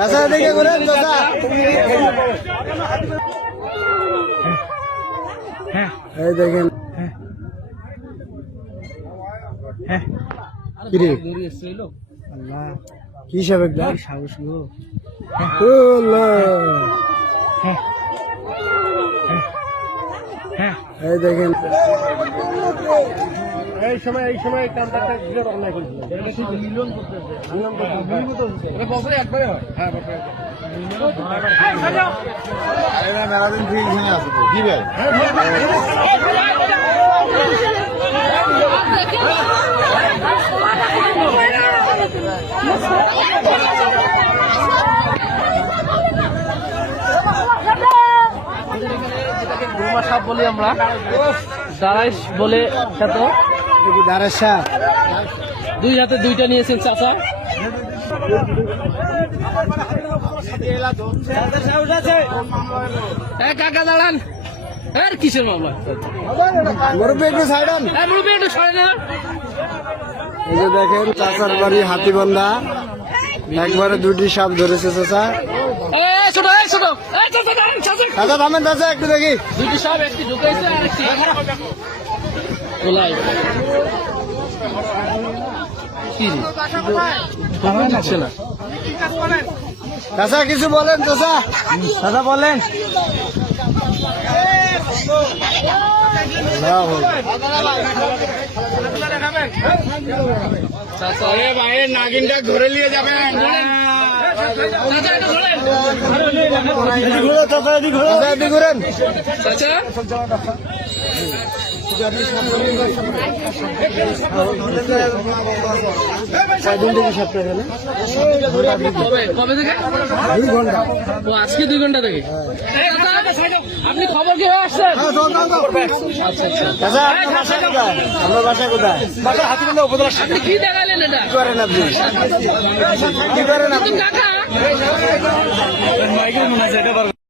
চাচা দেখে ঘুরেন চাচা। এই দেখেন কিরে কি হিসাবে সাহস গো এই দেখেন এই সময় কান্দাটা বিরাট অন্যায় করেছিল। বছরে একবারে হয়। হ্যাঁ মেলাদিন ফ্রি এখানে আছে তো কি ভাই গুরমা সাপ বলি আমরা, দাঁড়াইশ বলে খ্যাত। দাঁড়ার সাপ দুই হাতে দুইটা নিয়েছেন চাচা। কাকা দাঁড়ান, আর কিসের মামলা? মুরব্বী একটু সাইডান। মুরব্বী একটু সরে না। এই যে দেখেন চাচার বাড়ি হাতিবন্ধা, একবারে দুটি সাপ ধরেছে চাচা। চাচা থামেন চাচা একটু দেখি। দুটি সাপ, একটি ঢুকাইছে আর একটি গোলাই। না চাচা কিছু বলেন চাচা, চাচা বলেন। নাগিনটা ধরে নিয়ে যাবেন। ঘুরেন কবে থেকে? 2 ঘন্টা। ও আজকে 2 ঘন্টা থেকে। আপনি খবর কি হয়ে আসছেন? চাচা আপনার বাসা কোথায়? বাসা হাতিবন্ধা উপজেলা। আপনি কি দেখালেন এটা? কি করেন আপনি? কি করেন আপনি? কাকা